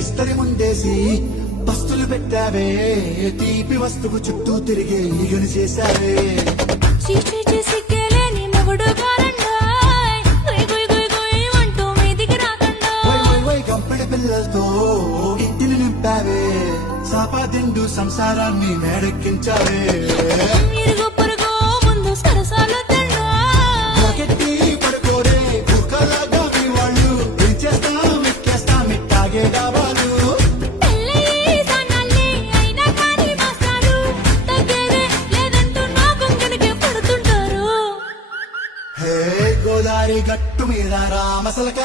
ఇస్తరి ముందేసి పస్తులు పెట్టావే తీపి వస్తువు చుట్టూ తిరిగే ఈగను చేశావే గంపెడి పిల్లలతో ఇంటిని నింపావే సాపాదిండు సంసారాన్ని మేడెక్కించావే మొగెట్టి పడుకోరే కుక్కలాగా మీ వాళ్ళు చేస్తాం ఎక్కేస్తాం ఇట్టాగే కావాలి గోదారి గట్టు మీద రామసలక